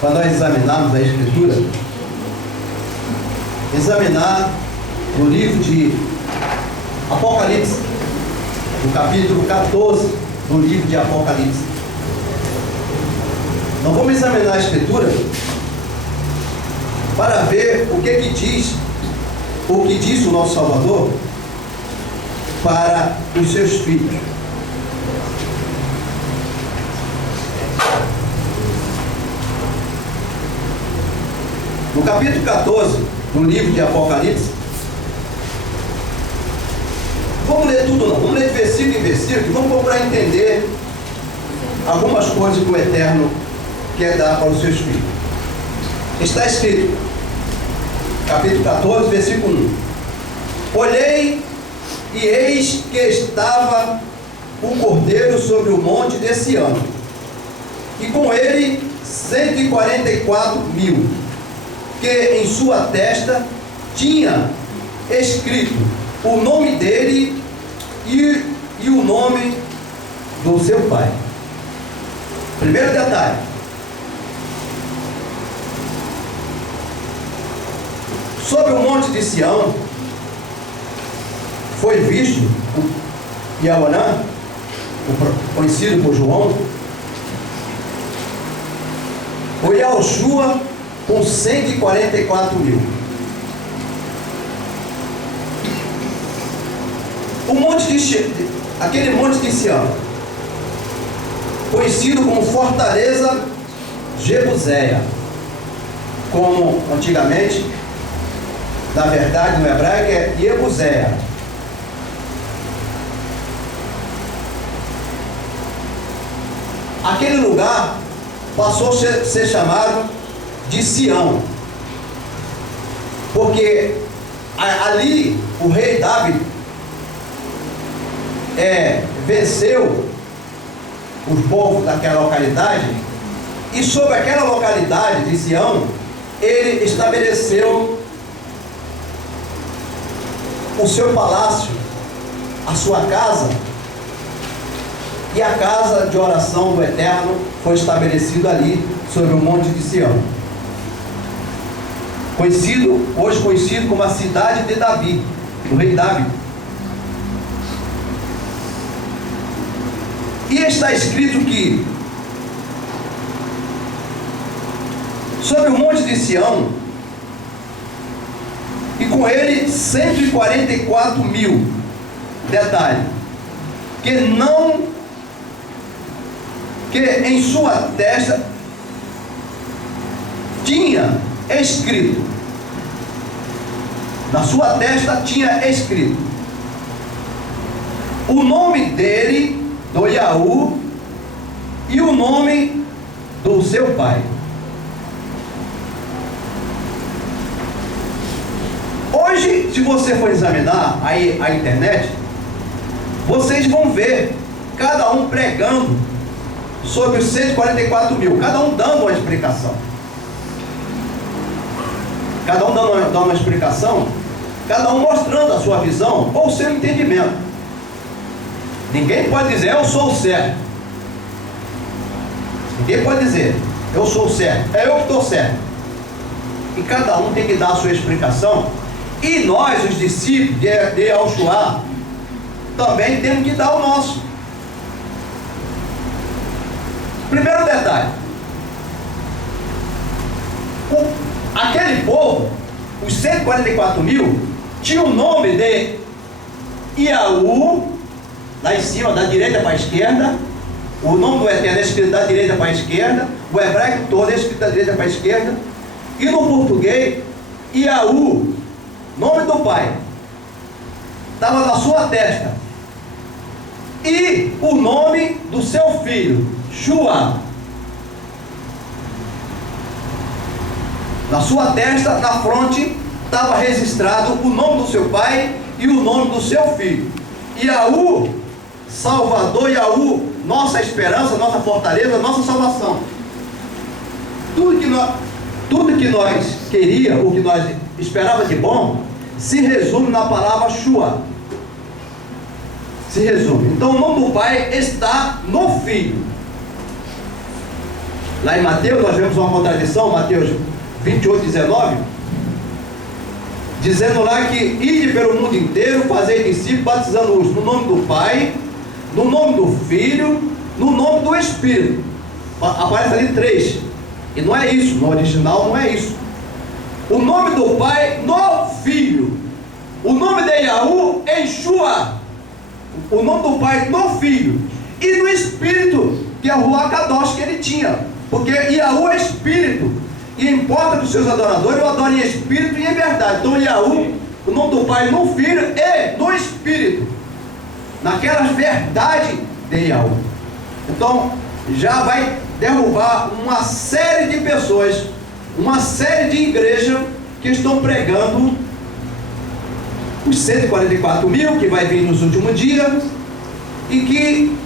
para nós examinarmos a Escritura, examinar o livro de Apocalipse, no capítulo 14 do livro de Apocalipse. Nós vamos examinar a Escritura para ver o que diz o nosso Salvador para os seus filhos. No capítulo 14 do livro de Apocalipse, vamos ler tudo não, vamos ler de versículo em versículo e vamos procurar entender algumas coisas que o Eterno quer dar para os seus filhos. Está escrito, capítulo 14, versículo 1: Olhei e eis que estava o Cordeiro sobre o monte de Sião, e com ele 144.000, que em sua testa tinha escrito o nome dele e o nome do seu pai. Primeiro detalhe: sobre o monte de Sião foi visto o Yahuanã, conhecido por João, o Yahushua com 144.000. Aquele monte de Sião, conhecido como Fortaleza Jebuséia, como antigamente, na verdade no hebraico é Jebuséia. Aquele lugar passou a ser chamado de Sião, porque ali o rei Davi venceu os povos daquela localidade, e sobre aquela localidade de Sião ele estabeleceu o seu palácio, a sua casa, e a casa de oração do Eterno foi estabelecida ali sobre o monte de Sião, hoje conhecido como a cidade de Davi, do rei Davi. E está escrito que sobre o monte de Sião, e com ele 144.000, detalhe, que em sua testa tinha escrito, na sua testa tinha escrito o nome dele, do Yahu, e o nome do seu pai. Hoje, se você for examinar aí a internet, vocês vão ver cada um pregando sobre os 144.000, cada um dando uma explicação. Cada um dando uma explicação, cada um mostrando a sua visão ou o seu entendimento. Ninguém pode dizer, eu sou o certo. Ninguém pode dizer, eu sou o certo, é eu que estou certo. E cada um tem que dar a sua explicação. E nós, os discípulos de Yahushua, também temos que dar o nosso. Primeiro detalhe: aquele povo, os 144.000, tinha o nome de Yahu, lá em cima, da direita para a esquerda. O nome do Eterno é escrito da direita para a esquerda. O hebraico todo é escrito da direita para a esquerda. E no português, Yahu, nome do pai, estava na sua testa. E o nome do seu filho, Shua, na sua testa, na fronte, estava registrado o nome do seu pai e o nome do seu filho. Yahu, Salvador, Yahu, nossa esperança, nossa fortaleza, nossa salvação. Tudo que nós queríamos, o que nós esperávamos de bom, se resume na palavra Shua. Se resume. Então o nome do pai está no filho. Lá em Mateus, nós vemos uma contradição, Mateus 28, 19, dizendo lá que ide pelo mundo inteiro, fazei discípulos, batizando-os no nome do Pai, no nome do Filho, no nome do Espírito. Aparece ali 3. E não é isso, no original não é isso. O nome do Pai no Filho. O nome de Yahu em Shua. O nome do Pai no Filho. E no Espírito, que é o Ruach Kadosh que ele tinha. Porque Yahu é Espírito. E importa dos seus adoradores, eu adoro em Espírito e em verdade. Então Yahu, o nome do Pai no Filho e no Espírito. Naquelas verdades de Yahu. Então, já vai derrubar uma série de pessoas, uma série de igrejas que estão pregando os 144 mil que vai vir nos últimos dias e que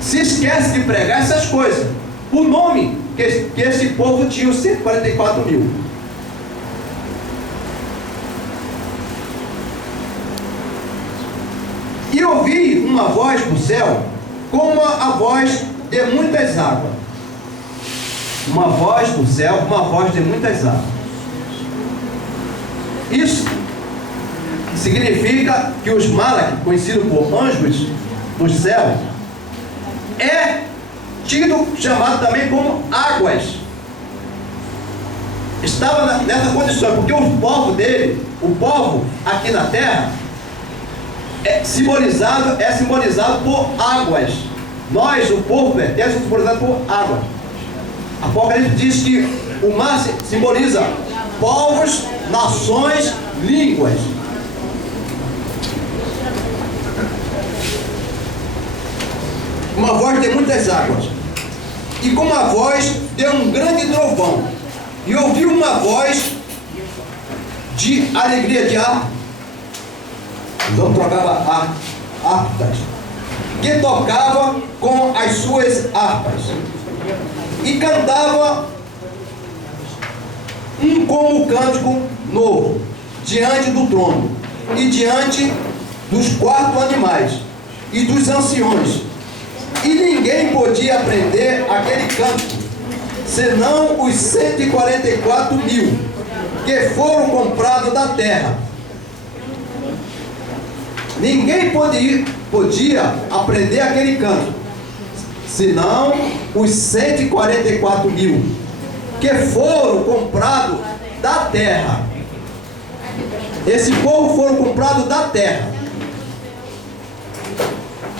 se esquece de pregar essas coisas. O nome que esse povo tinha, os 144 mil. E ouvi uma voz do céu como a voz de muitas águas. Uma voz do céu, uma voz de muitas águas. Isso significa que os Malak, conhecidos por anjos do céu, é chamado também como águas. Estava nessa condição, porque o povo dele, o povo aqui na terra, é simbolizado por águas. Nós, o povo eterno, somos simbolizados por água. Apocalipse diz que o mar simboliza povos, nações, línguas. Uma voz de muitas águas. E como a voz de um grande trovão. E ouvi uma voz de alegria de harpa. Então trocava harpas. Que tocava com as suas harpas. E cantava como cântico novo, diante do trono, e diante dos 4 animais, e dos anciões. E ninguém podia aprender aquele cântico, senão os 144 mil, que foram comprados da terra. Ninguém podia aprender aquele canto, senão os 144 mil, que foram comprados da terra. Esse povo foram comprados da terra.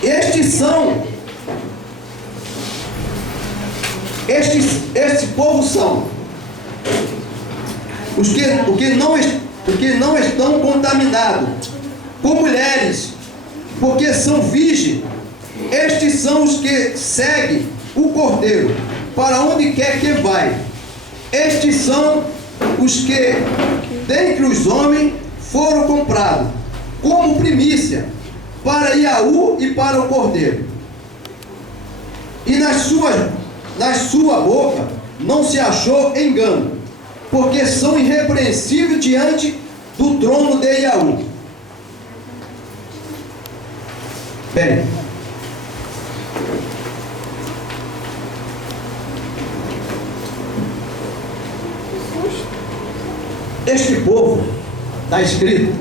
Estes povos são os que não estão contaminados por mulheres, porque são virgens. Estes são os que seguem o Cordeiro para onde quer que vai. Estes são os que dentre os homens foram comprados como primícia para Yahu e para o Cordeiro. E na sua boca não se achou engano, porque são irrepreensíveis diante do trono de Yahu. Bem, este povo, está escrito,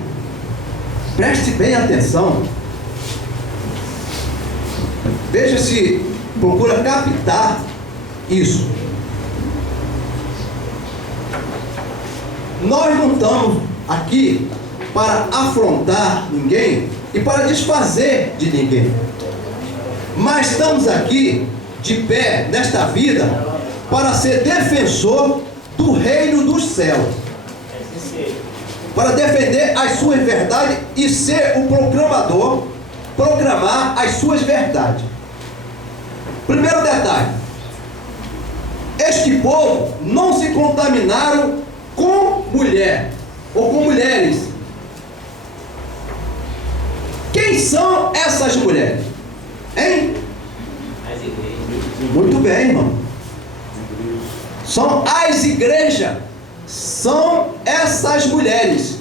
preste bem atenção, veja se procura captar isso. Nós não estamos aqui para afrontar ninguém e para desfazer de ninguém, mas estamos aqui de pé nesta vida para ser defensor do reino dos céus, para defender as suas verdades e ser o proclamador, proclamar as suas verdades. Primeiro detalhe: este povo não se contaminaram com mulher ou com mulheres. Quem são essas mulheres? Hein? As igrejas. Muito bem, irmão. São as igrejas. São essas mulheres.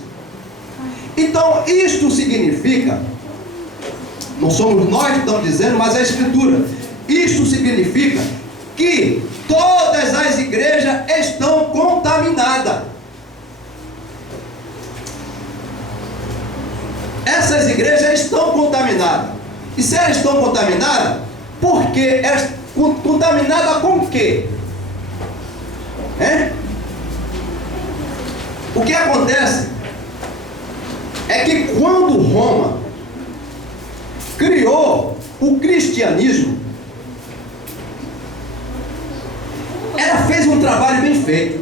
Então, isto significa, não somos nós que estamos dizendo, mas a Escritura. Isto significa que todas as igrejas estão contaminadas. Essas igrejas estão contaminadas. E se elas estão contaminadas, por quê? Elas contaminadas com o quê? O que acontece é que quando Roma criou o cristianismo, ela fez um trabalho bem feito.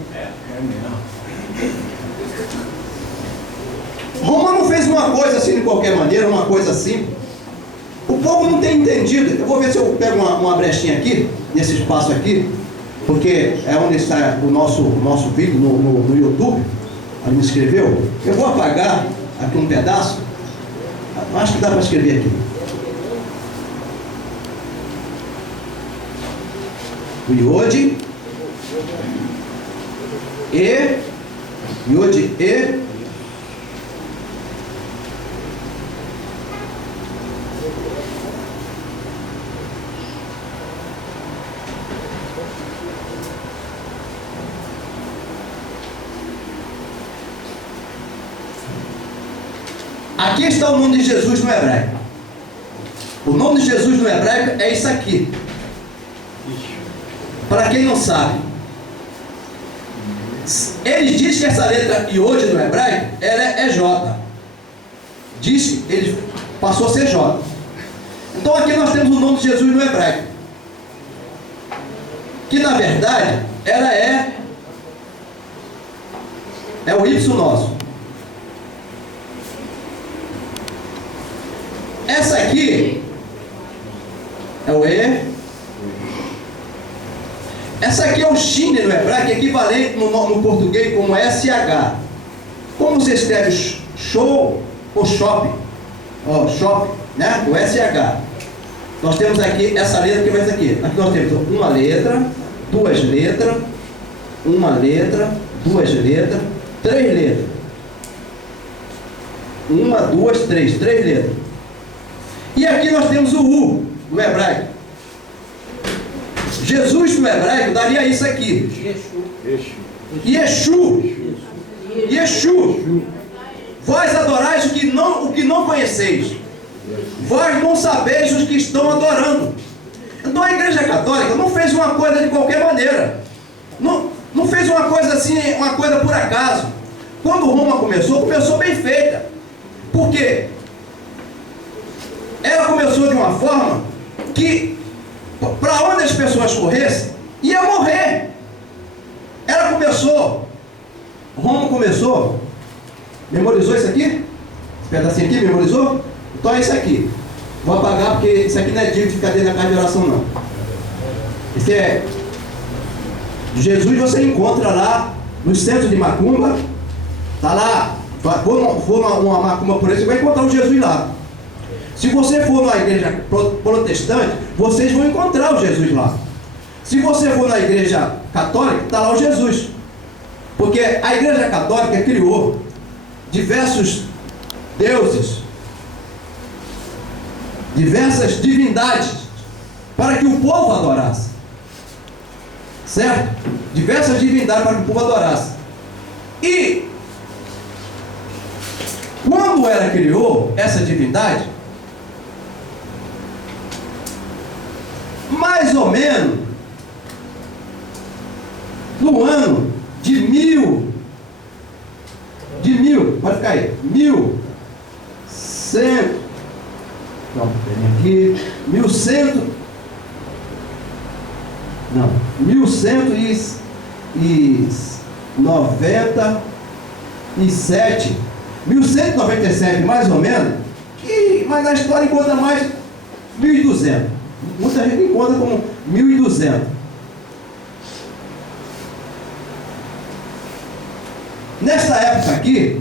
Roma não fez uma coisa assim de qualquer maneira, uma coisa simples. O povo não tem entendido. Eu vou ver se eu pego uma brechinha aqui, nesse espaço aqui, porque é onde está o nosso vídeo no YouTube. Ele me escreveu. Eu vou apagar aqui um pedaço. Acho que dá para escrever aqui. O Iode e aqui está o nome de Jesus no hebraico. O nome de Jesus no hebraico é isso aqui. Para quem não sabe, eles dizem que essa letra Iode no hebraico, ela é J. Diz que ele passou a ser J. Então aqui nós temos o nome de Jesus no hebraico, que na verdade ela é o Y nosso. Essa aqui é o E. Essa aqui é o Shine no hebraico, equivalente no português como SH. Como você escreve show ou shopping? Shopping, né? O SH. Nós temos aqui essa letra que vai ser aqui. Aqui nós temos uma letra, duas letras, uma letra, duas letras, três letras. Uma, duas, três letras. E aqui nós temos o U no hebraico. Jesus no hebraico daria isso aqui. Yeshu. Vós adorais o que não conheceis. Vós não sabeis os que estão adorando. Então a Igreja Católica não fez uma coisa de qualquer maneira. Não fez uma coisa assim, uma coisa por acaso. Quando Roma começou bem feita. Por quê? Ela começou de uma forma que, para onde as pessoas corressem, ia morrer. Roma começou, memorizou isso aqui? Esse pedacinho aqui, memorizou? Então é isso aqui. Vou apagar porque isso aqui não é digno de ficar dentro da casa de oração não. Esse é Jesus, você encontra lá nos centros de macumba. Está lá, for uma macumba por aí, você vai encontrar o Jesus lá. Se você for na igreja protestante, vocês vão encontrar o Jesus lá. Se você for na igreja católica, está lá o Jesus. Porque a igreja católica criou diversos deuses, diversas divindades, para que o povo adorasse. Certo? Diversas divindades para que o povo adorasse. E quando ela criou essa divindade, mais ou menos no ano de pode ficar aí, 1197, mais ou menos, mas na história encontra mais 1200. Muita gente encontra como 1200. Nessa época aqui,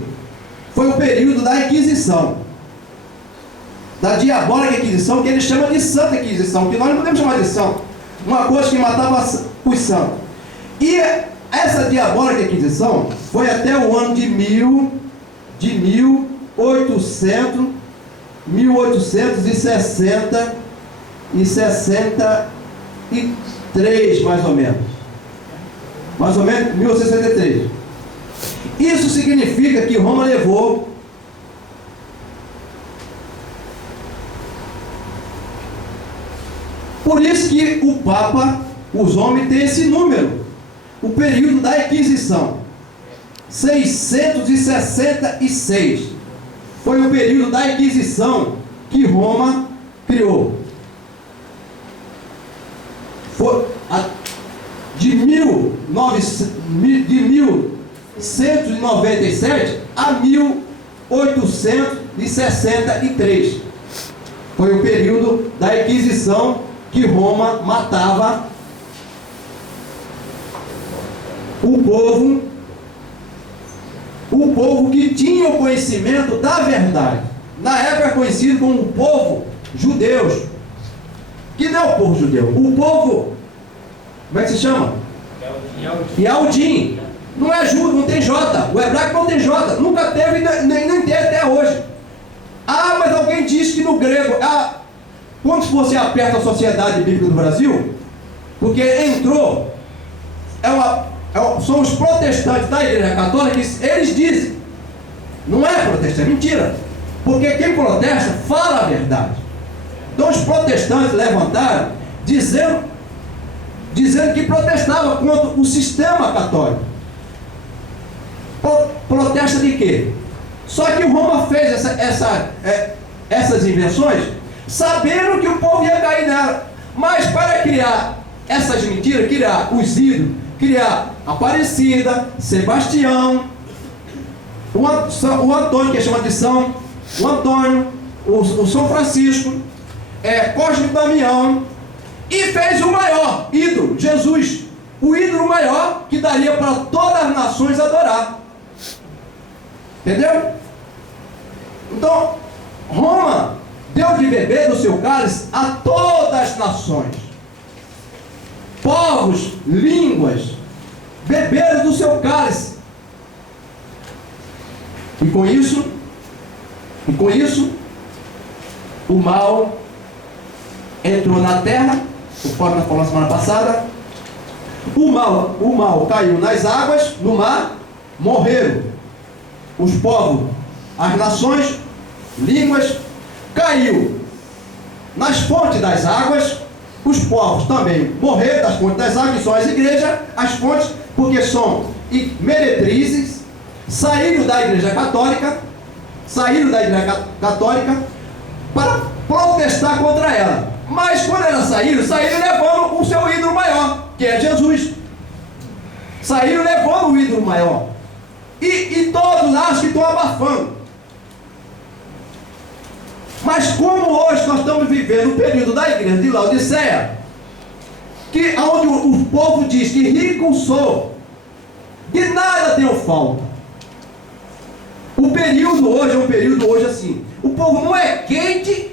foi o período da Inquisição, da diabólica Inquisição, que ele chama de Santa Inquisição, que nós não podemos chamar de São, uma coisa que matava os santos. E essa diabólica Inquisição foi até o ano de 1863, 63, mais ou menos. Mais ou menos 1863. Isso significa que Roma levou por isso que o Papa, os homens têm esse número. O período da Inquisição, 666, foi o período da Inquisição que Roma criou. Foi de 1197 a 1863. Foi o período da Inquisição que Roma matava o povo que tinha o conhecimento da verdade. Na época conhecido como o povo judeus, que não é o povo judeu, o povo, como é que se chama? Yaldim. Não é judo, não tem J. O hebraico não tem J, nunca teve, nem tem até hoje. Ah, mas alguém diz que no grego, quando você aperta a Sociedade Bíblica do Brasil, porque entrou, são os protestantes da Igreja Católica, eles dizem, não é protestante, é mentira, porque quem protesta fala a verdade. Então os protestantes levantaram dizendo que protestava contra o sistema católico. Protesta de quê? Só que Roma fez essas invenções sabendo que o povo ia cair nela, mas para criar essas mentiras, criar os ídolos, criar Aparecida, Sebastião, o Antônio, que é chamado de São, o Antônio, o São Francisco, Cosme Damião, e fez o maior ídolo, Jesus, o ídolo maior que daria para todas as nações adorar. Entendeu? Então, Roma deu de beber do seu cálice a todas as nações, povos, línguas, beberam do seu cálice. E com isso, o mal entrou na terra, conforme nós falamos semana passada. O mal caiu nas águas, no mar, morreram os povos, as nações, línguas, caiu nas fontes das águas, os povos também morreram das fontes das águas, que são as igrejas, as fontes, porque são meretrizes, saíram da Igreja Católica para protestar contra ela. Mas quando elas saíram levando o seu ídolo maior, que é Jesus. Saíram levando o ídolo maior. E todos acham que estão abafando. Mas como hoje nós estamos vivendo o período da igreja de Laodiceia, onde o povo diz que rico sou, de nada tenho falta. O período hoje é um período assim. O povo não é quente,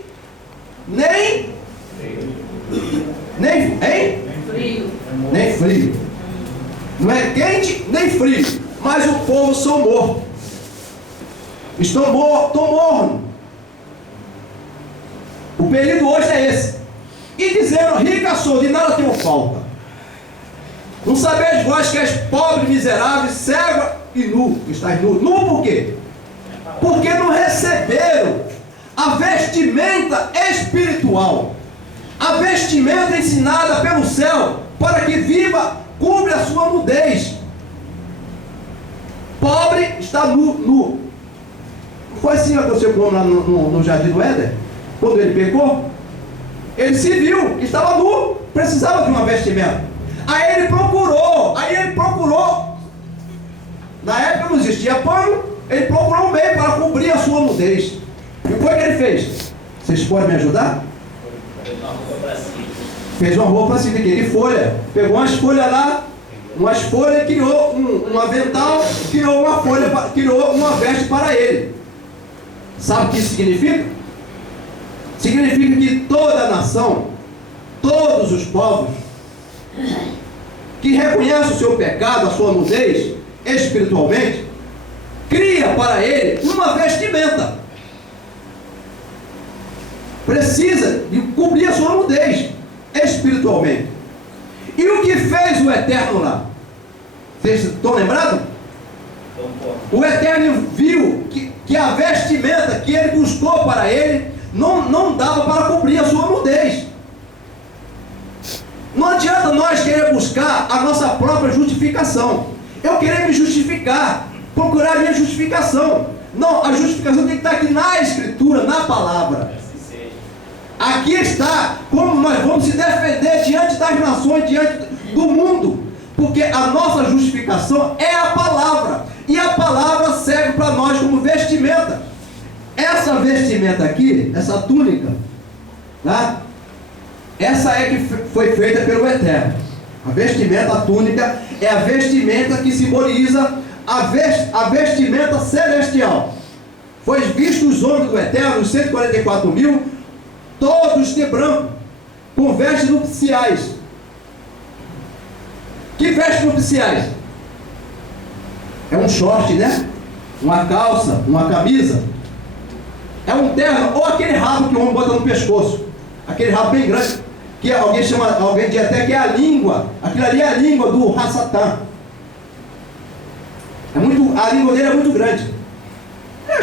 nem frio. Não é quente, nem frio. Mas o povo são mortos. Estão mornos. O período hoje é esse. E dizendo, rica sou, de nada tenho falta. Não sabeis vós que és pobre, miserável, cego e nu. Estás nu. Nu por quê? Porque não receberam a vestimenta espiritual. A vestimenta ensinada pelo céu, para que viva, cubre a sua nudez. Pobre está nu. Não foi assim que aconteceu com o homem lá no Jardim do Éden? Quando ele pecou, ele se viu que estava nu, precisava de uma vestimenta. Aí ele procurou, na época não existia pano, ele procurou um meio para cobrir a sua nudez. E o que ele fez? Vocês podem me ajudar? Fez uma roupa assim, de folha, pegou umas folhas lá, e criou um avental, criou uma veste para ele. Sabe o que isso significa? Significa que toda a nação, todos os povos que reconhecem o seu pecado, a sua nudez, espiritualmente, cria para ele uma vestimenta. Precisa de cobrir a sua nudez espiritualmente. E o que fez o Eterno lá? Vocês estão lembrados? O Eterno viu que a vestimenta que ele buscou para ele não dava para cobrir a sua nudez. Não adianta nós querer buscar a nossa própria justificação. Eu querer me justificar, procurar a minha justificação. Não, a justificação tem que estar aqui na Escritura, na palavra. Aqui está como nós vamos se defender diante das nações, diante do mundo. Porque a nossa justificação é a palavra. E a palavra serve para nós como vestimenta. Essa vestimenta aqui, essa túnica, tá? Essa é que foi feita pelo Eterno. A vestimenta, a túnica, é a vestimenta que simboliza a vestimenta celestial. Foi visto os homens do Eterno, os 144 mil, todos de branco, com vestes nupciais. Que vestes nupciais? É um short, né? Uma calça, uma camisa. É um terno, ou aquele rabo que o homem bota no pescoço. Aquele rabo bem grande, que alguém diz até que é a língua. Aquilo ali é a língua do Hassatã. A língua dele é muito grande.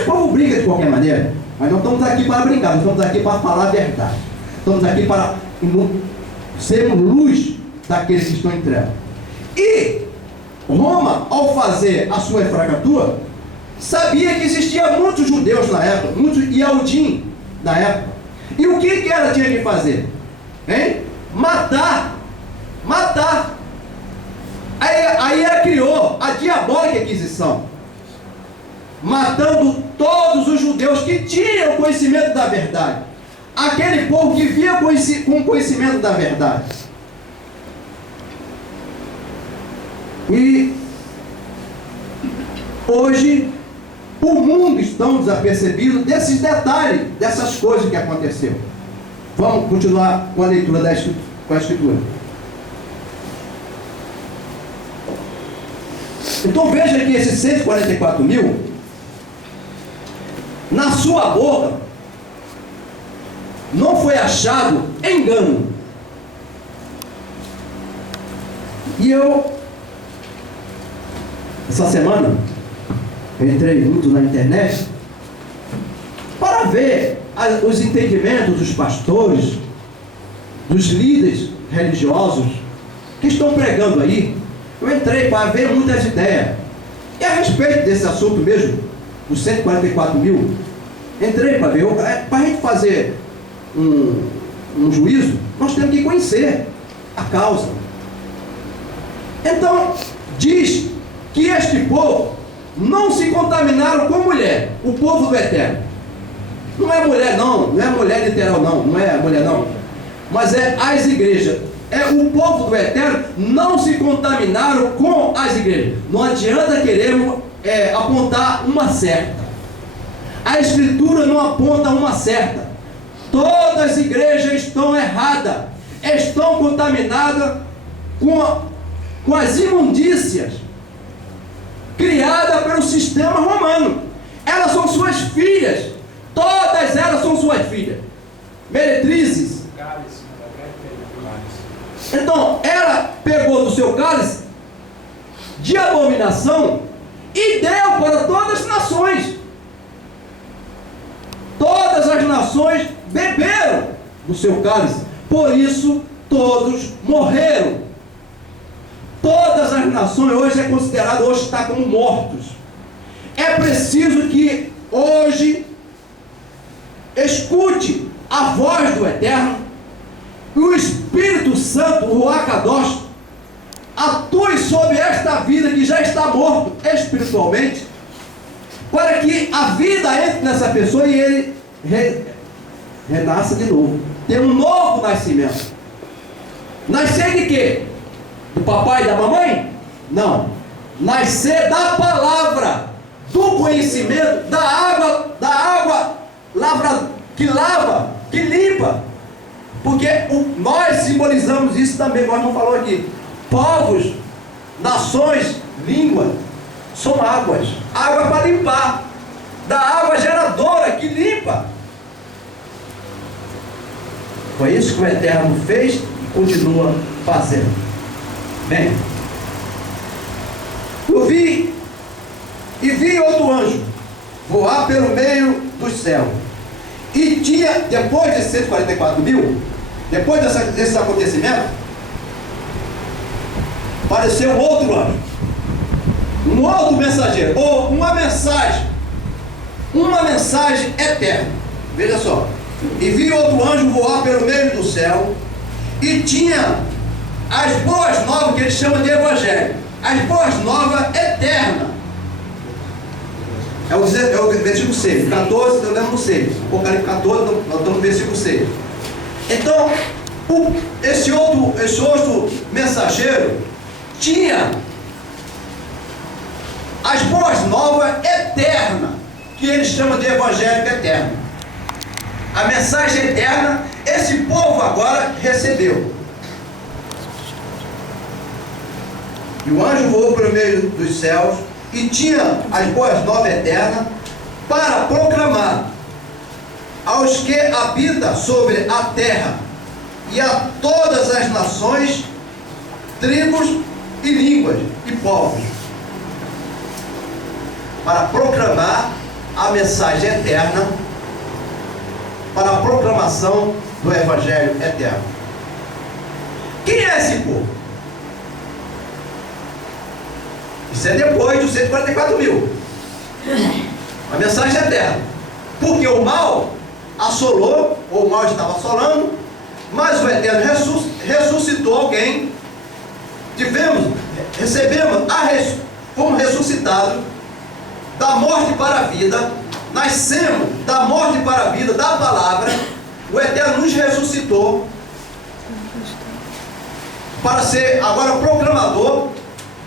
O povo briga de qualquer maneira, mas não estamos aqui para brincar, nós estamos aqui para falar a verdade. Estamos aqui para sermos luz daqueles que estão em trevas. E Roma, ao fazer a sua efragatura, sabia que existia muitos judeus na época, muitos Yahudim na época. E o que ela tinha que fazer? Hein? Matar. Aí ela criou a diabólica Inquisição, matando todos os judeus que tinham conhecimento da verdade. Aquele povo que via com conhecimento da verdade. E hoje o mundo está desapercebido desses detalhes, dessas coisas que aconteceram. Vamos continuar com a leitura com a Escritura. Então veja que esses 144 mil, na sua boca não foi achado engano. E essa semana, eu entrei muito na internet para ver os entendimentos dos pastores, dos líderes religiosos que estão pregando aí. Eu entrei para ver muitas ideias. E a respeito desse assunto mesmo, dos 144 mil, entrei para ver. Para a gente fazer um juízo, nós temos que conhecer a causa. Então, diz que este povo não se contaminaram com mulher, o povo do Eterno. Não é mulher não é mulher literal não é mulher não, mas é as igrejas. O povo do Eterno não se contaminaram com as igrejas. Não adianta querermos apontar uma certa. A Escritura não aponta uma certa. Todas as igrejas estão erradas, estão contaminadas com as imundícias criadas pelo sistema romano. Elas são suas filhas. Todas elas são suas filhas. Meretrizes. Então, ela pegou do seu cálice de abominação e deu para todas as nações. Todas as nações beberam do seu cálice. Por isso, todos morreram. Todas as nações hoje é considerado, hoje está como mortos. É preciso que hoje escute a voz do Eterno. O Espírito Santo, o Akadosh, atue sobre esta vida que já está morto espiritualmente, para que a vida entre nessa pessoa e ele renasça de novo. Tem um novo nascimento. Nascer de quê? Do papai e da mamãe? Não. Nascer da palavra, do conhecimento, da água que lava, que limpa. Porque nós simbolizamos isso também, nós não falamos aqui. Povos, nações, língua, são águas. Água para limpar. Da água geradora que limpa. Foi isso que o Eterno fez e continua fazendo. Bem, vi outro anjo voar pelo meio do céu. E tinha, depois de 144.000, depois desse acontecimento, apareceu outro anjo, um outro mensageiro, ou uma mensagem eterna. Veja só. E vi outro anjo voar pelo meio do céu, e tinha as boas novas, que eles chamam de evangelho, as boas novas eternas. É o versículo 6, 14, eu lembro no 6, Apocalipse 14, nós estamos no versículo 6. Então, esse outro mensageiro tinha as boas novas eternas, que eles chamam de evangelho eterno. A mensagem eterna, esse povo agora recebeu. E o anjo voou pelo meio dos céus e tinha as boas novas eternas para proclamar aos que habitam sobre a terra e a todas as nações, tribos e línguas e povos, para proclamar a mensagem eterna, para a proclamação do evangelho eterno. Quem é esse povo? Isso é depois dos 144.000. A mensagem é eterna. Porque o mal assolou, ou o mal estava assolando, mas o Eterno ressuscitou alguém. Fomos ressuscitados da morte para a vida, nascemos da morte para a vida, da palavra. O Eterno nos ressuscitou para ser agora proclamador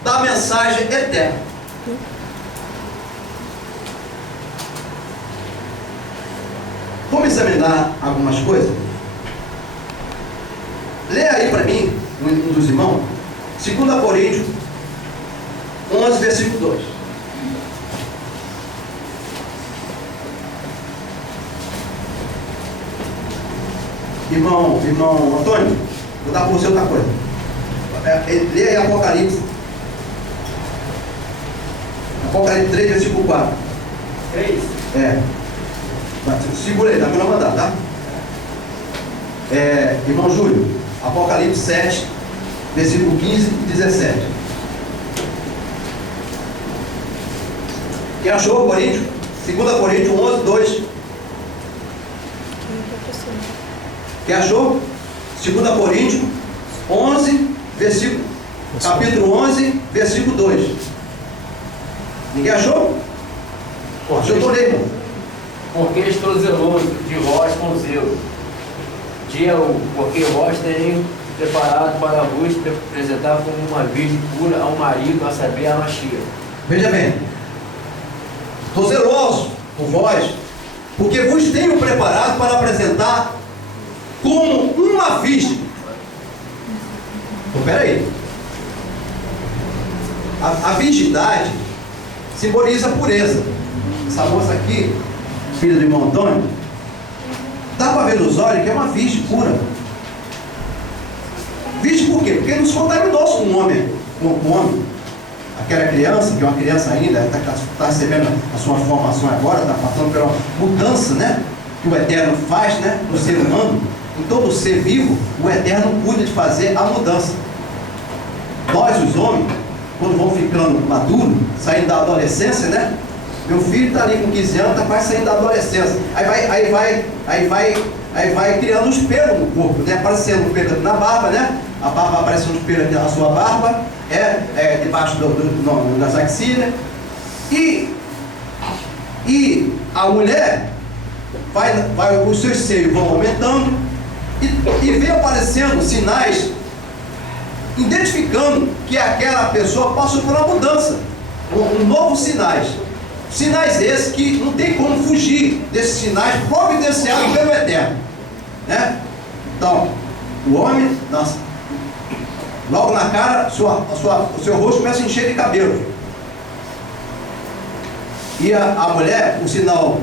da mensagem eterna. Vamos examinar algumas coisas? Lê aí para mim, um dos irmãos, 2 Coríntios 11, versículo 2. Irmão Antônio, vou dar para você outra coisa. Lê aí Apocalipse 3, versículo 4. 3? É. Segura aí, dá para não mandar, tá? Irmão Júlio, Apocalipse 7, versículo 15 e 17. Quem achou, Coríntios? 2 Coríntios 11, 2. Quem achou? 2 Coríntios 11, capítulo 11, versículo 2. Ninguém achou? Achou, eu ler, irmão. Porque estou zeloso de vós com zelo. Porque vós tereis preparado para vos apresentar como uma virgem pura ao marido, a saber, a Machia. Veja bem, estou zeloso por vós, porque vos tenho preparado para apresentar como uma virgem. Então, peraí. A virgindade simboliza a pureza. Essa moça aqui, filha do irmão Antônio, dá para ver nos olhos que é uma virgem pura. Virgem por quê? Porque não se contaminou com um homem. Aquela criança, que é uma criança ainda, está recebendo a sua formação agora, está passando pela mudança, né? Que o Eterno faz, né? No ser humano. Em todo ser vivo, o Eterno cuida de fazer a mudança. Nós, os homens, quando vão ficando maduros, saindo da adolescência, né? Meu filho está ali com 15 anos, está quase saindo da adolescência. Aí vai criando os pelos no corpo, né? Aparecendo um pelo na barba, né? A barba aparece uns pelos na sua barba, debaixo das axilas. E a mulher os seus seios vão aumentando e vem aparecendo sinais identificando que aquela pessoa passou por uma mudança, um novo sinais. Sinais esses que não tem como fugir desses sinais providenciados pelo Eterno, né? Então, o homem, logo na cara, o seu rosto começa a encher de cabelo. E a mulher, o sinal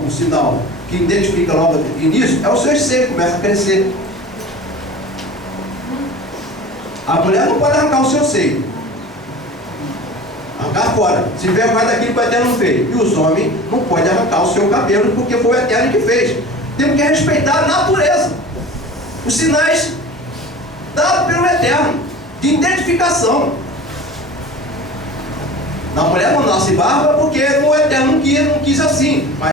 que identifica logo de início é o seu seio, começa a crescer. A mulher não pode arrancar o seu seio. Arrancar fora. Se vergonha daquilo que o Eterno fez. E os homens não podem arrancar o seu cabelo, porque foi o Eterno que fez. Temos que respeitar a natureza. Os sinais dados pelo Eterno, de identificação. Na mulher não nasce barba porque o Eterno não quis assim. Mas